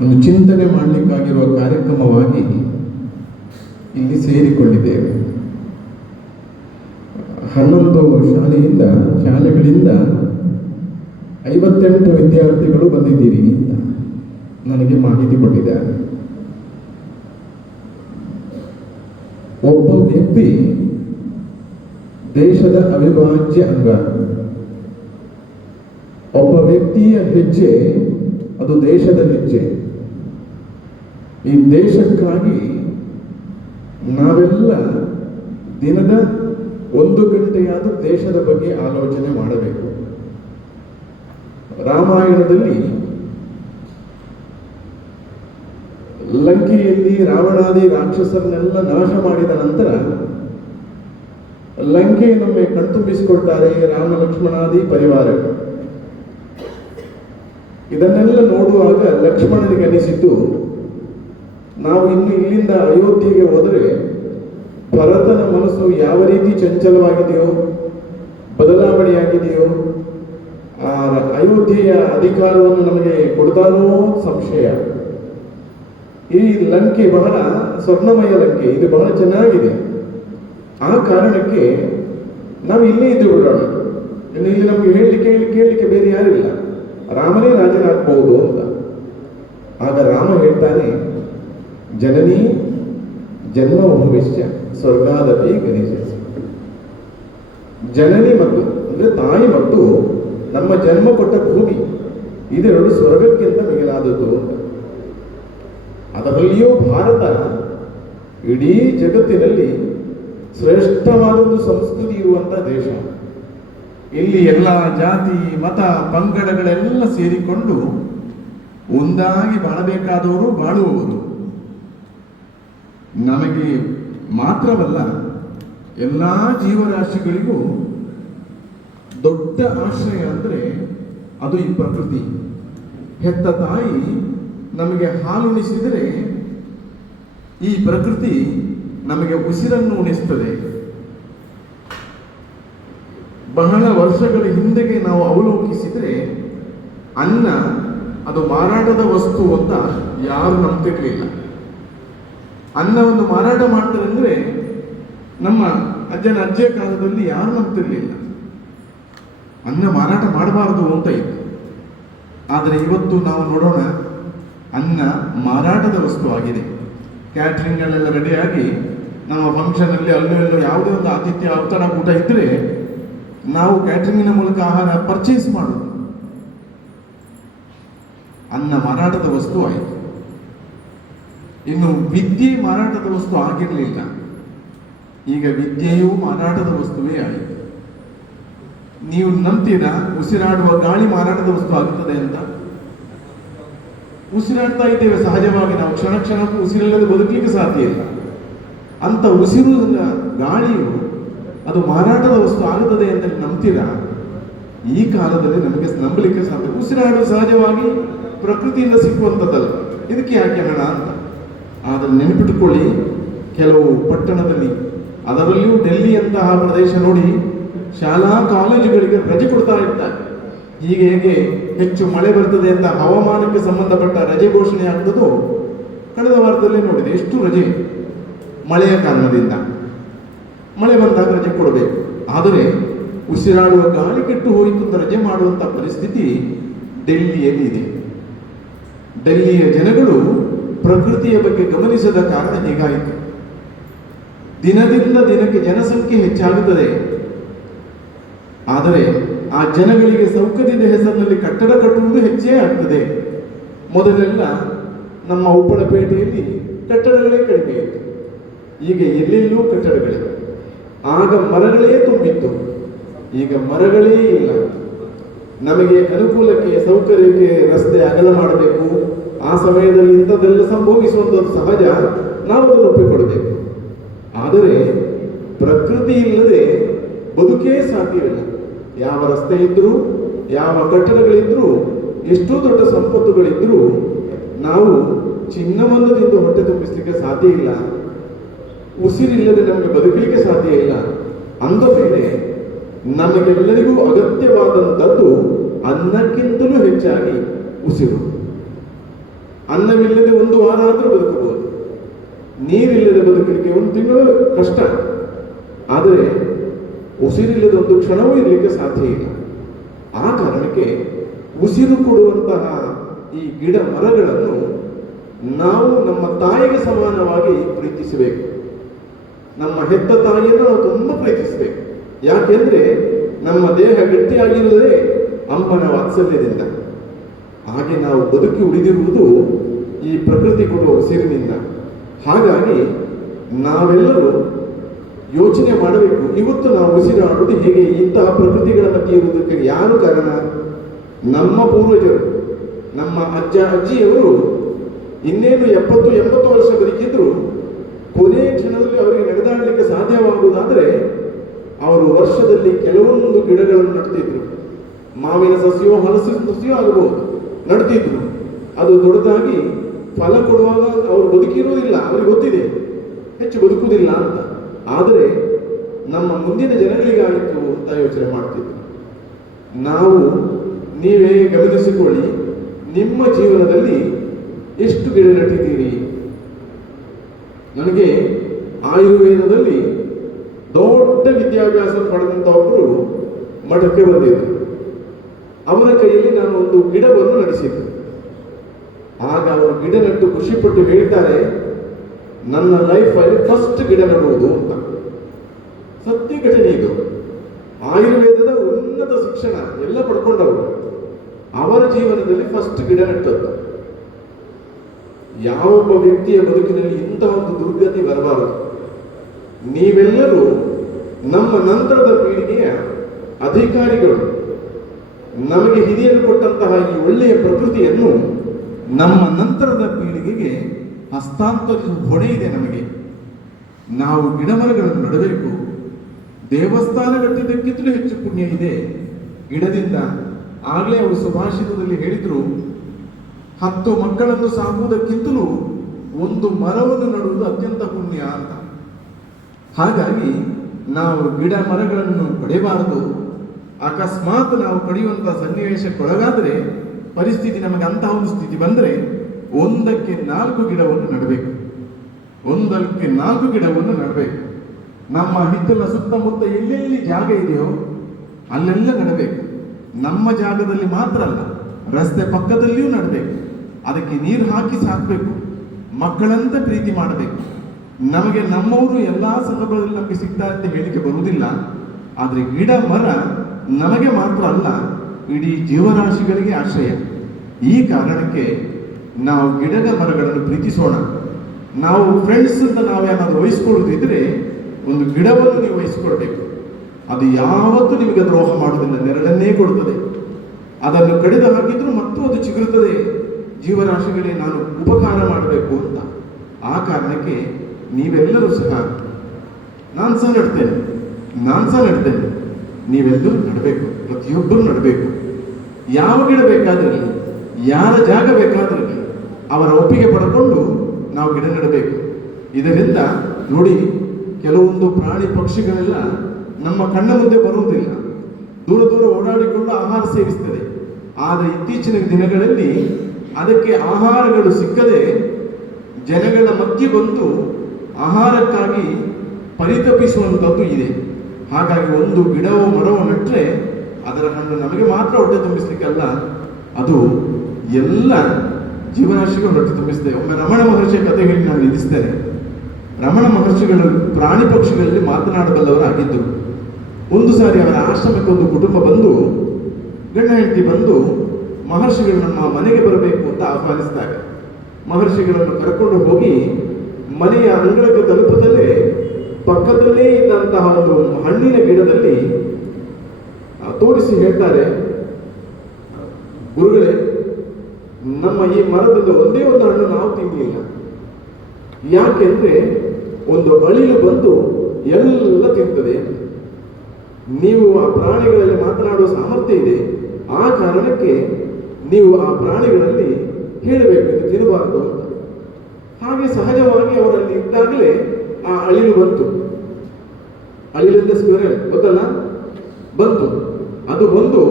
ಒಂದು ಚಿಂತನೆ ಮಾಡಲಿಕ್ಕಾಗಿರುವ ಕಾರ್ಯಕ್ರಮವಾಗಿ ಇಲ್ಲಿ ಸೇರಿಕೊಂಡಿದ್ದೇವೆ. 11 ಶಾಲೆಗಳಿಂದ 58 ವಿದ್ಯಾರ್ಥಿಗಳು ಬಂದಿದ್ದೀರಿ ಅಂತ ನನಗೆ ಮಾಹಿತಿ ಕೊಟ್ಟಿದ್ದಾರೆ. ಒಬ್ಬ ವ್ಯಕ್ತಿ ದೇಶದ ಅವಿಭಾಜ್ಯ ಅಂಗ. ಒಬ್ಬ ವ್ಯಕ್ತಿಯ ಹೆಜ್ಜೆ ಅದು ದೇಶದ ಹೆಜ್ಜೆ. ಈ ದೇಶಕ್ಕಾಗಿ ನಾವೆಲ್ಲ ದಿನದ 1 ಗಂಟೆಯಾದ ದೇಶದ ಬಗ್ಗೆ ಆಲೋಚನೆ ಮಾಡಬೇಕು. ರಾಮಾಯಣದಲ್ಲಿ ಲಂಕೆಯಲ್ಲಿ ರಾವಣಾದಿ ರಾಕ್ಷಸರನ್ನೆಲ್ಲ ನಾಶ ಮಾಡಿದ ನಂತರ ಲಂಕೆಯನ್ನೊಮ್ಮೆ ಕಣ್ತುಂಬಿಸಿಕೊಳ್ತಾರೆ ರಾಮ ಲಕ್ಷ್ಮಣಾದಿ ಪರಿವಾರಗಳು. ಇದನ್ನೆಲ್ಲ ನೋಡುವಾಗ ಲಕ್ಷ್ಮಣನಿಗೆ ಅನಿಸಿತು, ನಾವು ಇನ್ನು ಇಲ್ಲಿಂದ ಅಯೋಧ್ಯೆಗೆ ಹೋದರೆ ಭರತನ ಮನಸ್ಸು ಯಾವ ರೀತಿ ಚಂಚಲವಾಗಿದೆಯೋ, ಬದಲಾವಣೆಯಾಗಿದೆಯೋ, ಆ ಅಯೋಧ್ಯೆಯ ಅಧಿಕಾರವನ್ನು ನಮಗೆ ಕೊಡ್ತಾರೋ ಸಂಶಯ. ಈ ಲಂಕೆ ಬಹಳ ಸ್ವರ್ಣಮಯ ಲಂಕೆ, ಇದು ಬಹಳ ಚೆನ್ನಾಗಿದೆ. ಆ ಕಾರಣಕ್ಕೆ ನಾವು ಇಲ್ಲೇ ಇದ್ದು ಬಿಡೋಣ. ಇನ್ನು ಇಲ್ಲಿ ನಮಗೆ ಕೇಳಲಿಕ್ಕೆ ಬೇರೆ ಯಾರಿಲ್ಲ, ರಾಮನೇ ರಾಜನಾಗಬಹುದು ಅಂತ. ಆಗ ರಾಮ ಹೇಳ್ತಾನೆ, ಜನನಿ ಜನ್ಮ ಭವಿಷ್ಯ ಸ್ವರ್ಗಾದಪಿ ಗಣೇಶ. ಜನನಿ ಮತ್ತು ಅಂದ್ರೆ ತಾಯಿ ಮತ್ತು ನಮ್ಮ ಜನ್ಮ ಕೊಟ್ಟ ಭೂಮಿ ಇದೆರಡು ಸ್ವರ್ಗಕ್ಕಿಂತ ಮಿಗಿಲಾದದ್ದು ಅಂತ. ಅದರಲ್ಲಿಯೂ ಭಾರತ ಇಡೀ ಜಗತ್ತಿನಲ್ಲಿ ಶ್ರೇಷ್ಠವಾದ ಒಂದು ಸಂಸ್ಕೃತಿ ಇರುವಂತ ದೇಶ. ಇಲ್ಲಿ ಎಲ್ಲ ಜಾತಿ ಮತ ಪಂಗಡಗಳೆಲ್ಲ ಸೇರಿಕೊಂಡು ಒಂದಾಗಿ ಬಾಳಬೇಕಾದವರು ಬಾಳುವವರು. ನಮಗೆ ಮಾತ್ರವಲ್ಲ, ಎಲ್ಲ ಜೀವರಾಶಿಗಳಿಗೂ ದೊಡ್ಡ ಆಶ್ರಯ ಅಂದರೆ ಅದು ಈ ಪ್ರಕೃತಿ. ಹೆತ್ತ ತಾಯಿ ನಮಗೆ ಹಾಲುಣಿಸಿದರೆ ಈ ಪ್ರಕೃತಿ ನಮಗೆ ಉಸಿರನ್ನು ಉಣಿಸ್ತದೆ. ಬಹಳ ವರ್ಷಗಳ ಹಿಂದೆಗೆ ನಾವು ಅವಲೋಕಿಸಿದರೆ ಅನ್ನ ಅದು ಮಾರಾಟದ ವಸ್ತು ಅಂತ ಯಾರು ನಂಬ್ತಿರ್ಲಿಲ್ಲ. ಅನ್ನವನ್ನು ಮಾರಾಟ ಮಾಡ್ತಾರೆ ಅಂದರೆ ನಮ್ಮ ಅಜ್ಜೆಯ ಕಾಲದಲ್ಲಿ ಯಾರು ನಂಬ್ತಿರ್ಲಿಲ್ಲ. ಅನ್ನ ಮಾರಾಟ ಮಾಡಬಾರದು ಅಂತ ಇತ್ತು. ಆದರೆ ಇವತ್ತು ನಾವು ನೋಡೋಣ, ಅನ್ನ ಮಾರಾಟದ ವಸ್ತು ಆಗಿದೆ. ಕ್ಯಾಟ್ರಿಂಗ್ಗಳೆಲ್ಲ ರೆಡಿಯಾಗಿ ನಮ್ಮ ಫಂಕ್ಷನಲ್ಲಿ ಅಲ್ಲೂ ಯಾವುದೇ ಒಂದು ಆತಿಥ್ಯ ಔತಣ ಊಟ ಇದ್ದರೆ ನಾವು ಕ್ಯಾಟ್ರಿಂಗಿನ ಮೂಲಕ ಆಹಾರ ಪರ್ಚೇಸ್ ಮಾಡೋದು. ಅನ್ನ ಮಾರಾಟದ ವಸ್ತು ಆಯಿತು. ಇನ್ನು ವಿದ್ಯೆ ಮಾರಾಟದ ವಸ್ತು ಆಗಿರಲಿಲ್ಲ, ಈಗ ವಿದ್ಯೆಯೂ ಮಾರಾಟದ ವಸ್ತುವೇ ಆಯಿತು. ನೀವು ನಂಬ್ತೀರಾ ಉಸಿರಾಡುವ ಗಾಳಿ ಮಾರಾಟದ ವಸ್ತು ಆಗುತ್ತದೆ ಅಂತ? ಉಸಿರಾಡ್ತಾ ಇದ್ದೇವೆ ಸಹಜವಾಗಿ, ನಾವು ಕ್ಷಣ ಕ್ಷಣಕ್ಕೂ ಉಸಿರಿಲ್ಲದೆ ಬದುಕಲಿಕ್ಕೆ ಸಾಧ್ಯ ಇಲ್ಲ. ಅಂತ ಉಸಿರು ಗಾಳಿಯು ಅದು ಮಾರಾಟದ ವಸ್ತು ಆಗುತ್ತದೆ ಅಂತ ನಂಬ್ತೀರಾ? ಈ ಕಾಲದಲ್ಲಿ ನಮಗೆ ನಂಬಲಿಕ್ಕೆ ಸಾಧ್ಯ. ಉಸಿರಾಡು ಸಹಜವಾಗಿ ಪ್ರಕೃತಿಯಿಂದ ಸಿಕ್ಕುವಂಥದ್ದಲ್ಲ, ಇದಕ್ಕೆ ಯಾಕೆ ಹಣ ಅಂತ. ಆದರೆ ನೆನಪಿಟ್ಟುಕೊಳ್ಳಿ, ಕೆಲವು ಪಟ್ಟಣದಲ್ಲಿ, ಅದರಲ್ಲಿಯೂ ಡೆಲ್ಲಿಯಂತಹ ಪ್ರದೇಶ ನೋಡಿ, ಶಾಲಾ ಕಾಲೇಜುಗಳಿಗೆ ರಜೆ ಕೊಡ್ತಾ ಇರ್ತಾರೆ. ಹೇಗೆ ಹೆಚ್ಚು ಮಳೆ ಬರ್ತದೆ ಅಂತ ಹವಾಮಾನಕ್ಕೆ ಸಂಬಂಧಪಟ್ಟ ರಜೆ ಘೋಷಣೆ ಆಗ್ತದೋ, ಕಳೆದ ವಾರದಲ್ಲೇ ನೋಡಿದೆ ಎಷ್ಟು ರಜೆ. ಮಳೆಯ ಕಾರಣದಿಂದ ಮಳೆ ಬಂದಾಗ ರಜೆ ಕೊಡಬೇಕು. ಆದರೆ ಉಸಿರಾಡುವ ಗಾಳಿ ಕೆಟ್ಟು ಹೋಯಿತು ಅಂತ ರಜೆ ಮಾಡುವಂಥ ಪರಿಸ್ಥಿತಿ ಡೆಲ್ಲಿಯಲ್ಲಿ ಇದೆ. ಡೆಲ್ಲಿಯ ಜನಗಳು ಪ್ರಕೃತಿಯ ಬಗ್ಗೆ ಗಮನಿಸದ ಕಾರಣ ಹೀಗಾಯಿತು. ದಿನದಿಂದ ದಿನಕ್ಕೆ ಜನಸಂಖ್ಯೆ ಹೆಚ್ಚಾಗುತ್ತದೆ. ಆದರೆ ಆ ಜನಗಳಿಗೆ ಸೌಕರ್ಯದ ಹೆಸರಿನಲ್ಲಿ ಕಟ್ಟಡ ಕಟ್ಟುವುದು ಹೆಚ್ಚೇ ಆಗ್ತದೆ. ಮೊದಲೆಲ್ಲ ನಮ್ಮ ಉಪ್ಪಳಪೇಟೆಯಲ್ಲಿ ಕಟ್ಟಡಗಳೇ ಕಡಿಮೆ ಇತ್ತು, ಈಗ ಎಲ್ಲೆಲ್ಲೂ ಕಟ್ಟಡಗಳಿವೆ. ಆಗ ಮರಗಳೇ ತುಂಬಿತ್ತು, ಈಗ ಮರಗಳೇ ಇಲ್ಲ. ನಮಗೆ ಅನುಕೂಲಕ್ಕೆ ಸೌಕರ್ಯಕ್ಕೆ ರಸ್ತೆ ಅಗಲ ಮಾಡಬೇಕು, ಆ ಸಮಯದಲ್ಲಿ ಇಂಥದ್ದೆಲ್ಲ ಸಂಭವಿಸುವಂಥದ್ದು ಸಹಜ, ನಾವು ಅದನ್ನು ಒಪ್ಪಿಕೊಡಬೇಕು. ಆದರೆ ಪ್ರಕೃತಿ ಇಲ್ಲದೆ ಬದುಕೇ ಸಾಧ್ಯವಿಲ್ಲ. ಯಾವ ರಸ್ತೆ ಇದ್ರೂ, ಯಾವ ಕಟ್ಟಡಗಳಿದ್ರೂ, ಎಷ್ಟೋ ದೊಡ್ಡ ಸಂಪತ್ತುಗಳಿದ್ರೂ ನಾವು ಚಿನ್ನವನ್ನು ತಿಂದು ಹೊಟ್ಟೆ ತುಂಬಿಸಲಿಕ್ಕೆ ಸಾಧ್ಯ ಇಲ್ಲ. ಉಸಿರಿಲ್ಲದೆ ನಮಗೆ ಬದುಕಲಿಕ್ಕೆ ಸಾಧ್ಯ ಇಲ್ಲ. ಅಂದ ಮೇಲೆ ನಮಗೆಲ್ಲರಿಗೂ ಅಗತ್ಯವಾದಂಥದ್ದು ಅನ್ನಕ್ಕಿಂತಲೂ ಹೆಚ್ಚಾಗಿ ಉಸಿರು. ಅನ್ನವಿಲ್ಲದೆ ಒಂದು ವಾರ ಆದರೂ ಬದುಕಬಹುದು, ನೀರಿಲ್ಲದೆ ಬದುಕಲಿಕ್ಕೆ ಒಂದು ತಿಂಗಳು ಕಷ್ಟ. ಆದರೆ ಉಸಿರಿಲ್ಲದ ಒಂದು ಕ್ಷಣವೂ ಇರಲಿಕ್ಕೆ ಸಾಧ್ಯ ಇಲ್ಲ. ಆ ಕಾರಣಕ್ಕೆ ಉಸಿರು ಕೊಡುವಂತಹ ಈ ಗಿಡ ಮರಗಳನ್ನು ನಾವು ನಮ್ಮ ತಾಯಿಗೆ ಸಮಾನವಾಗಿ ಪ್ರೀತಿಸಬೇಕು. ನಮ್ಮ ಹೆತ್ತ ತಾಯಿಯನ್ನು ನಾವು ತುಂಬ ಪ್ರೀತಿಸಬೇಕು. ಯಾಕೆಂದ್ರೆ ನಮ್ಮ ದೇಹ ಗಟ್ಟಿಯಾಗಿರುವುದೇ ಅಮ್ಮನ ವಾತ್ಸಲ್ಯದಿಂದ. ಹಾಗೆ ನಾವು ಬದುಕಿ ಉಳಿದಿರುವುದು ಈ ಪ್ರಕೃತಿ ಕೊಡುವ ಉಸಿರಿನಿಂದ. ಹಾಗಾಗಿ ನಾವೆಲ್ಲರೂ ಯೋಚನೆ ಮಾಡಬೇಕು, ಇವತ್ತು ನಾವು ಉಸಿರಾಡುವುದು ಹೇಗೆ? ಇಂತಹ ಪ್ರಕೃತಿಗಳ ಮಧ್ಯೆ ಇರುವುದಕ್ಕೆ ಯಾರು ಕಾರಣ? ನಮ್ಮ ಪೂರ್ವಜರು, ನಮ್ಮ ಅಜ್ಜ ಅಜ್ಜಿಯವರು ಇನ್ನೇನು 70-80 ವರ್ಷ ಬದುಕಿದ್ರು ಕೊನೆಯ ಕ್ಷಣದಲ್ಲಿ ಅವರಿಗೆ ನಡೆದಾಡಲಿಕ್ಕೆ ಸಾಧ್ಯವಾಗುವುದಾದರೆ ಅವರು ವರ್ಷದಲ್ಲಿ ಕೆಲವೊಂದು ಗಿಡಗಳನ್ನು ನಡ್ತಿದ್ರು. ಮಾವಿನ ಸಸ್ಯವೋ ಹಲಸಿನ ಸಸ್ಯವೋ ಆಗಬಹುದು, ನಡ್ತಿದ್ರು. ಅದು ದೊಡ್ಡದಾಗಿ ಫಲ ಕೊಡುವಾಗ ಅವರು ಬದುಕಿರುವುದಿಲ್ಲ, ಅವ್ರಿಗೆ ಗೊತ್ತಿದೆ ಹೆಚ್ಚು ಬದುಕುವುದಿಲ್ಲ ಅಂತ. ಆದರೆ ನಮ್ಮ ಮುಂದಿನ ಜನಗಳಿಗಾಯಿತು ಅಂತ ಯೋಚನೆ ಮಾಡ್ತಿದ್ರು ನಾವು. ನೀವೇ ಗಮನಿಸಿಕೊಳ್ಳಿ, ನಿಮ್ಮ ಜೀವನದಲ್ಲಿ ಎಷ್ಟು ಗಿಡ ನಟ್ಟಿದ್ದೀರಿ? ನನಗೆ ಆಯುರ್ವೇದದಲ್ಲಿ ದೊಡ್ಡ ವಿದ್ಯಾಭ್ಯಾಸ ಪಡೆದಂಥ ಒಬ್ಬರು ಮಠಕ್ಕೆ ಬಂದಿದ್ದರು. ಅವರ ಕೈಯಲ್ಲಿ ನಾನು ಒಂದು ಗಿಡವನ್ನು ನಡೆಸಿದ್ದೆ. ಆಗ ಅವರು ಗಿಡ ನೆಟ್ಟು ಖುಷಿಪಟ್ಟು ಹೇಳ್ತಾರೆ, ನನ್ನ ಲೈಫಲ್ಲಿ ಫಸ್ಟ್ ಗಿಡ ನೆಡುವುದು ಅಂತ. ಸತ್ಯ ಘಟನೆ ಇದು. ಆಯುರ್ವೇದದ ಉನ್ನತ ಶಿಕ್ಷಣ ಎಲ್ಲ ಪಡ್ಕೊಂಡವರು ಅವರ ಜೀವನದಲ್ಲಿ ಫಸ್ಟ್ ಗಿಡ ನೆಟ್ಟದ್ದು. ಯಾವೊಬ್ಬ ವ್ಯಕ್ತಿಯ ಬದುಕಿನಲ್ಲಿ ಇಂತಹ ಒಂದು ದುರ್ಗತಿ ಬರಬಾರದು. ನೀವೆಲ್ಲರೂ ನಮ್ಮ ನಂತರದ ಪೀಳಿಗೆಯ ಅಧಿಕಾರಿಗಳು. ನಮಗೆ ಹಿರಿಯರು ಕೊಟ್ಟಂತಹ ಈ ಒಳ್ಳೆಯ ಪ್ರಕೃತಿಯನ್ನು ನಮ್ಮ ನಂತರದ ಪೀಳಿಗೆಗೆ ಹಸ್ತಾಂತರಿಸುವ ಹೊಣೆ ಇದೆ ನಮಗೆ. ನಾವು ಗಿಡಮರಗಳನ್ನು ನೆಡಬೇಕು. ದೇವಸ್ಥಾನ ಕಟ್ಟಿದ್ದಕ್ಕಿಂತಲೂ ಹೆಚ್ಚು ಪುಣ್ಯ ಇದೆ ಗಿಡದಿಂದ. ಆಗಲೇ ಅವರು ಸುಭಾಷಿತದಲ್ಲಿ ಹೇಳಿದ್ರು, 10 ಮಕ್ಕಳನ್ನು ಸಾಕುವುದಕ್ಕಿಂತಲೂ ಒಂದು ಮರವನ್ನು ನೆಡುವುದು ಅತ್ಯಂತ ಪುಣ್ಯ ಅಂತ. ಹಾಗಾಗಿ ನಾವು ಗಿಡ ಮರಗಳನ್ನು ಕಡಿಬಾರದು. ಅಕಸ್ಮಾತ್ ನಾವು ಕಡಿಯುವಂತಹ ಸನ್ನಿವೇಶಕ್ಕೊಳಗಾದರೆ, ಪರಿಸ್ಥಿತಿ ನಮಗೆ ಅಂತಹ ಒಂದು ಸ್ಥಿತಿ ಬಂದರೆ 1ಕ್ಕೆ 4 ಗಿಡವನ್ನು ನೆಡಬೇಕು. 1ಕ್ಕೆ 4 ಗಿಡವನ್ನು ನೆಡಬೇಕು. ನಮ್ಮ ಹಿತ್ತಲ ಸುತ್ತಮುತ್ತ ಎಲ್ಲೆಲ್ಲಿ ಜಾಗ ಇದೆಯೋ ಅಲ್ಲೆಲ್ಲ ನೆಡಬೇಕು. ನಮ್ಮ ಜಾಗದಲ್ಲಿ ಮಾತ್ರ ಅಲ್ಲ, ರಸ್ತೆ ಪಕ್ಕದಲ್ಲಿಯೂ ನೆಡಬೇಕು. ಅದಕ್ಕೆ ನೀರು ಹಾಕಿ ಸಾಕಬೇಕು. ಮಕ್ಕಳಂತ ಪ್ರೀತಿ ಮಾಡಬೇಕು. ನಮಗೆ ನಮ್ಮವರು ಎಲ್ಲ ಸಂದರ್ಭದಲ್ಲಿ ನಮಗೆ ಸಿಗ್ತಾರೆ ಅಂತ ಹೇಳಿಕೆ ಬರುವುದಿಲ್ಲ. ಆದರೆ ಗಿಡ ಮರ ನಮಗೆ ಮಾತ್ರ ಅಲ್ಲ, ಇಡೀ ಜೀವರಾಶಿಗಳಿಗೆ ಆಶ್ರಯ. ಈ ಕಾರಣಕ್ಕೆ ನಾವು ಗಿಡದ ಮರಗಳನ್ನು ಪ್ರೀತಿಸೋಣ. ನಾವು ಫ್ರೆಂಡ್ಸ್ ಅಂತ ನಾವೇನಾದರೂ ವಹಿಸ್ಕೊಳ್ಳೋದಿದ್ರೆ ಒಂದು ಗಿಡವನ್ನು ನೀವು ವಹಿಸ್ಕೊಳ್ಬೇಕು. ಅದು ಯಾವತ್ತೂ ನಿಮಗೆ ದ್ರೋಹ ಮಾಡುವುದಿಲ್ಲ, ನೆರಳನ್ನೇ ಕೊಡುತ್ತದೆ. ಅದನ್ನು ಕಡಿದು ಹಾಕಿದ್ರು ಮತ್ತು ಅದು ಚಿಗುರುತ್ತದೆ. ಜೀವರಾಶಿಗಳಿಗೆ ನಾನು ಉಪಕಾರ ಮಾಡಬೇಕು ಅಂತ. ಆ ಕಾರಣಕ್ಕೆ ನೀವೆಲ್ಲರೂ ಸಹ, ನಾನು ಸಹ ನೆಡ್ತೇನೆ, ನೀವೆಲ್ಲರೂ ನಡಬೇಕು. ಪ್ರತಿಯೊಬ್ಬರು ನಡಬೇಕು. ಯಾವ ಗಿಡ ಬೇಕಾದಿರಲಿ, ಯಾರ ಜಾಗ ಬೇಕಾದಿರಲಿ, ಅವರ ಒಪ್ಪಿಗೆ ಪಡ್ಕೊಂಡು ನಾವು ಗಿಡ ನೆಡಬೇಕು. ಇದರಿಂದ ನೋಡಿ, ಕೆಲವೊಂದು ಪ್ರಾಣಿ ಪಕ್ಷಿಗಳೆಲ್ಲ ನಮ್ಮ ಕಣ್ಣ ಮುಂದೆ ಬರುವುದಿಲ್ಲ, ದೂರ ದೂರ ಓಡಾಡಿಕೊಂಡು ಆಹಾರ ಸೇವಿಸ್ತದೆ. ಆದರೆ ಇತ್ತೀಚಿನ ದಿನಗಳಲ್ಲಿ ಅದಕ್ಕೆ ಆಹಾರಗಳು ಸಿಕ್ಕದೆ ಜನಗಳ ಮಧ್ಯೆ ಬಂದು ಆಹಾರಕ್ಕಾಗಿ ಪರಿತಪಿಸುವಂಥದ್ದು ಇದೆ. ಹಾಗಾಗಿ ಒಂದು ಗಿಡವೋ ಮರವೋ ನೆಟ್ಟರೆ ಅದರ ಹಣ್ಣು ನಮಗೆ ಮಾತ್ರ ಹೊಟ್ಟೆ ತುಂಬಿಸ್ಲಿಕ್ಕಲ್ಲ, ಅದು ಎಲ್ಲ ಜೀವರಾಶಿಗಳು ಹೊಟ್ಟೆ ತುಂಬಿಸ್ತೇವೆ. ಒಮ್ಮೆ ರಮಣ ಮಹರ್ಷಿಯ ಕಥೆ ಹೇಳಿ ನಾನು ನಿಲ್ಲಿಸ್ತೇನೆ. ರಮಣ ಮಹರ್ಷಿಗಳು ಪ್ರಾಣಿ ಪಕ್ಷಿಗಳಲ್ಲಿ ಮಾತನಾಡಬಲ್ಲವರಾಗಿದ್ದರು. ಒಂದು ಸಾರಿ ಅವರ ಆಶ್ರಮಕ್ಕೆ ಒಂದು ಕುಟುಂಬ ಬಂದು, ಗಂಡ ಹೆಂಡತಿ ಬಂದು ಮಹರ್ಷಿಗಳು ನಮ್ಮ ಮನೆಗೆ ಬರಬೇಕು ಅಂತ ಆಹ್ವಾನಿಸಿದಾಗ ಮಹರ್ಷಿಗಳನ್ನು ಕರ್ಕೊಂಡು ಹೋಗಿ ಮನೆಯ ಅಂಗಳಕ್ಕೆ ತಲುಪದಲ್ಲೇ ಪಕ್ಕದಲ್ಲೇ ಇದ್ದಂತಹ ಒಂದು ಹಣ್ಣಿನ ಗಿಡದಲ್ಲಿ ತೋರಿಸಿ ಹೇಳ್ತಾರೆ, ಗುರುಗಳೇ, ನಮ್ಮ ಈ ಮರದಲ್ಲಿ ಒಂದೇ ಒಂದು ಹಣ್ಣು ನಾವು ತಿನ್ನಲಿಲ್ಲ. ಯಾಕೆಂದ್ರೆ ಒಂದು ಅಳಿಲು ಬಂದು ಎಲ್ಲ ತಿಂತದೆ. ನೀವು ಆ ಪ್ರಾಣಿಗಳಲ್ಲಿ ಮಾತನಾಡುವ ಸಾಮರ್ಥ್ಯ ಇದೆ, ಆ ಕಾರಣಕ್ಕೆ ನೀವು ಆ ಪ್ರಾಣಿಗಳಲ್ಲಿ ಹೇಳಬೇಕು, ಇದು ತಿನ್ನಬಾರದು ಅಂತ. ಹಾಗೆ ಸಹಜವಾಗಿ ಅವರಲ್ಲಿ ಇದ್ದಾಗಲೇ ಆ ಅಳಿಲು ಬಂತು. ಅಳಿಲಿಂದ ಸ್ಕ್ವೇರ್ ಗೊತ್ತಲ್ಲ, ಬಂತು. ಅದು ಬಂದು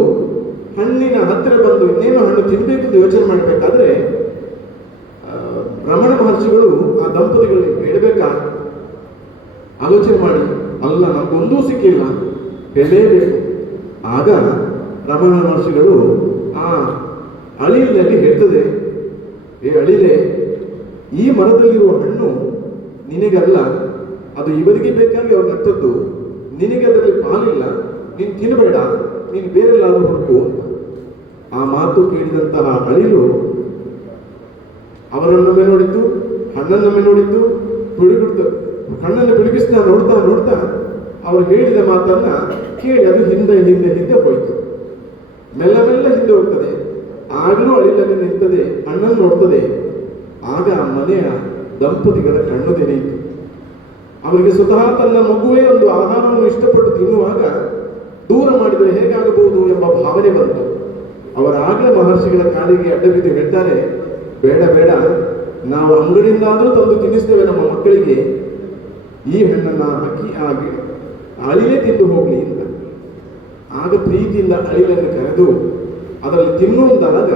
ಹಣ್ಣಿನ ಹತ್ತಿರ ಬಂದು ಇನ್ನೇನು ಹಣ್ಣು ತಿನ್ಬೇಕು ಅಂತ ಯೋಚನೆ ಮಾಡಬೇಕಾದ್ರೆ ಮಹರ್ಷಿಗಳು ಆ ದಂಪತಿಗಳಿಗೆ ಹೇಳಬೇಕಾ, ಆಲೋಚನೆ ಮಾಡಿ, ಅಲ್ಲ ನಮ್ಗೊಂದೂ ಸಿಕ್ಕಿಲ್ಲ, ಹೇಳಲೇಬೇಕು. ಆಗ ರಮಣ ಮಹರ್ಷಿಗಳು ಆ ಅಳಿಲಿನಲ್ಲಿ ಹೇಳ್ತದೆ, ಏ ಅಳಿಲೆ, ಈ ಮರದಲ್ಲಿರುವ ಹಣ್ಣು ನಿನಗಲ್ಲ, ಅದು ಇವರಿಗೆ ಬೇಕಾಗಿ ಅವ್ರು ನಟ್ಟದ್ದು, ನಿನಗೆ ಅದರಲ್ಲಿ ಪಾಲಿಲ್ಲ, ನೀನು ತಿನ್ನಬೇಡ, ನೀನು ಬೇರೆಲ್ಲಾದ್ರೂ ಹುಡುಕು ಅಂತ. ಆ ಮಾತು ಕೇಳಿದಂತಹ ಅಳಿಲು ಅವರನ್ನ ಮೇಲೆ ನೋಡಿದ್ದು, ಹಣ್ಣನ್ನ ಮೇಲೆ ನೋಡಿದ್ದು, ತುಳಿಬಿಡ್ತು, ಕಣ್ಣನ್ನು ಬಿಳುಗಿಸ್ತಾ ನೋಡ್ತಾ ನೋಡ್ತಾ ಅವರು ಹೇಳಿದ ಮಾತನ್ನ ಕೇಳಿ ಅದು ಹಿಂದೆ ಹಿಂದೆ ಹಿಂದೆ ಹೋಯ್ತು. ಮೆಲ್ಲ ಮೆಲ್ಲ ಹಿಂದೆ ಹೋಗ್ತದೆ. ಆಗಲೂ ಅಳಿಲಲ್ಲಿ ನಿಂತದೆ, ಅಣ್ಣನ್ನು ನೋಡ್ತದೆ. ಆಗ ಆ ಮನೆಯ ದಂಪತಿಗಳ ಕಣ್ಣು ತೆರೆಯಿತು. ಅವರಿಗೆ ಸ್ವತಃ ತನ್ನ ಮಗುವೇ ಒಂದು ಆಹಾರವನ್ನು ಇಷ್ಟಪಟ್ಟು ತಿನ್ನುವಾಗ ದೂರ ಮಾಡಿದರೆ ಹೇಗಾಗಬಹುದು ಎಂಬ ಭಾವನೆ ಬಂತು. ಅವರಾಗಲೇ ಮಹರ್ಷಿಗಳ ಕಾಲಿಗೆ ಅಡ್ಡ ಬಿದ್ದು ಹೇಳ್ತಾರೆ, ಬೇಡ ಬೇಡ, ನಾವು ಅಂಗಡಿಯಿಂದಾದರೂ ತಂದು ತಿನ್ನಿಸ್ತೇವೆ ನಮ್ಮ ಮಕ್ಕಳಿಗೆ, ಈ ಹಣ್ಣನ್ನ ಅಳಿಲೇ ತಿಂದು ಹೋಗ್ಲಿ ಅಂತ. ಆಗ ಪ್ರೀತಿಯಿಂದ ಅಳಿಲನ್ನು ಕರೆದು ಅದರಲ್ಲಿ ತಿನ್ನುವಂತಾಗ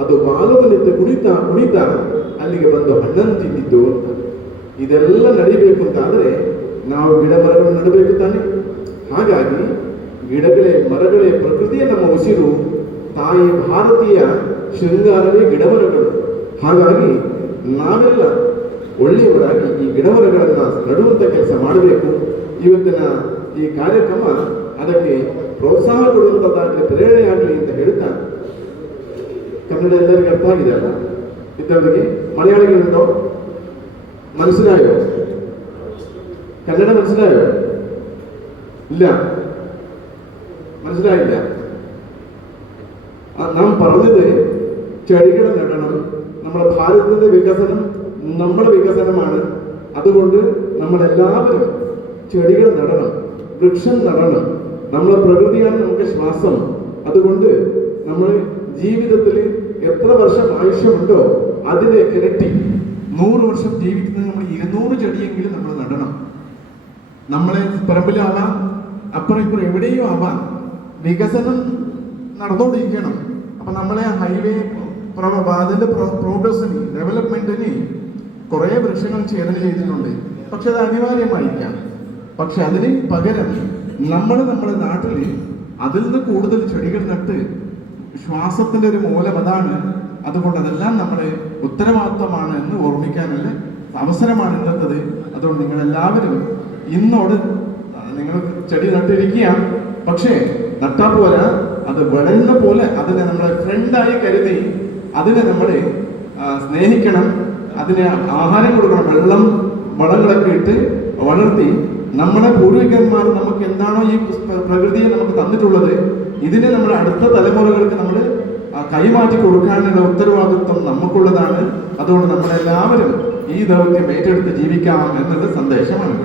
ಅದು ಬಾಲವನಿಂದ ಕುಣಿತಾ ಕುಣಿತಾ ಅಲ್ಲಿಗೆ ಬಂದು ಹಣ್ಣನ್ನು ತಿಂದಿದ್ದು ಅಂತ. ಇದೆಲ್ಲ ನಡೀಬೇಕು ಅಂತಾದರೆ ನಾವು ಗಿಡ ಮರಗಳನ್ನು ನಡಬೇಕು ತಾನೆ. ಹಾಗಾಗಿ ಗಿಡಗಳೇ ಮರಗಳೇ ಪ್ರಕೃತಿಯ ನಮ್ಮ ಉಸಿರು, ತಾಯಿ ಭಾರತೀಯ ಶೃಂಗಾರವೇ ಗಿಡಮರಗಳು. ಹಾಗಾಗಿ ನಾವೆಲ್ಲ ಒಳ್ಳೆಯವರಾಗಿ ಈ ಗಿಡಮರಗಳನ್ನು ನಡುವಂಥ ಕೆಲಸ ಮಾಡಬೇಕು. ಇವತ್ತಿನ ಈ ಕಾರ್ಯಕ್ರಮ ಅದಕ್ಕೆ ಪ್ರೋತ್ಸಾಹ ಕೊಡುವಂಥದ್ದಾಗಲಿ, ಪ್ರೇರಣೆ ಆಗಲಿ ಅಂತ ಹೇಳ್ತಾ, ಕನ್ನಡ ಎಲ್ಲರಿಗೂ ಅರ್ಥ ಆಗಿದೆ ಅಲ್ಲ ಇದ್ದವರಿಗೆ? ಮಲಯಾಳಿಗಳುಂಟೋ? മനസ്സിലായോ? കന്നഡ മനസ്സിലായോ? ഇല്ല, മനസ്സിലായില്ല. നാം പറഞ്ഞത് ചെടികൾ നടണം. നമ്മുടെ ഭാരതത്തിന്റെ വികസനം നമ്മുടെ വികസനമാണ്. അതുകൊണ്ട് നമ്മളെല്ലാവരും ചെടികൾ നടണം, വൃക്ഷം നടണം. നമ്മളെ പ്രകൃതിയാണ് നമുക്ക് ശ്വാസം. അതുകൊണ്ട് നമ്മൾ ജീവിതത്തിൽ എത്ര വർഷം ആയുഷ്യമുണ്ടോ അതിനെ ഇരട്ടി 100 വർഷം ജീവിക്കുന്നത് നമ്മൾ 200 ചെടിയെങ്കിലും നമ്മൾ നടണം. നമ്മളെ പറമ്പിലാവാം, അപ്പുറം ഇപ്പുറം എവിടെയും ആവാം. വികസനം നടന്നുകൊണ്ടിരിക്കണം. അപ്പൊ നമ്മളെ ഹൈവേ അതിന്റെ പ്രോഗ്രസിന്, ഡെവലപ്മെന്റിന് കുറെ വൃക്ഷങ്ങൾ ഛേദന ചെയ്തിട്ടുണ്ട്. പക്ഷെ അത് അനിവാര്യമായിരിക്കാം. പക്ഷെ അതിന് പകരം നമ്മുടെ നാട്ടിൽ അതിൽ നിന്ന് കൂടുതൽ ചെടികൾ നട്ട് ശ്വാസത്തിന്റെ ഒരു മൂലം അതാണ്. അതുകൊണ്ട് അതെല്ലാം നമ്മുടെ ഉത്തരവാദിത്വമാണ് എന്ന് ഓർമ്മിക്കാനുള്ള അവസരമാണ് ഇന്നത്തത്. അതുകൊണ്ട് നിങ്ങളെല്ലാവരും ഇന്നോട് നിങ്ങൾ ചെടി നട്ടിരിക്കുക. പക്ഷേ നട്ടാ പോരാ, അത് വളരുന്ന പോലെ അതിനെ നമ്മളെ ഫ്രണ്ടായി കരുതി അതിനെ നമ്മൾ സ്നേഹിക്കണം. അതിന് ആഹാരം കൊടുക്കണം, വെള്ളം വളങ്ങളൊക്കെ ഇട്ട് വളർത്തി നമ്മുടെ പൂർവികന്മാർ നമുക്ക് എന്താണോ ഈ പ്രകൃതിയെ നമുക്ക് തന്നിട്ടുള്ളത്, ഇതിനെ നമ്മുടെ അടുത്ത തലമുറകൾക്ക് നമ്മൾ കൈമാറ്റി കൊടുക്കാനുള്ള ഉത്തരവാദിത്വം നമുക്കുള്ളതാണ്. അതുകൊണ്ട് നമ്മളെല്ലാവരും ഈ ദൗത്യം ഏറ്റെടുത്ത് ജീവിക്കാം എന്നുള്ള സന്ദേശമാണ്.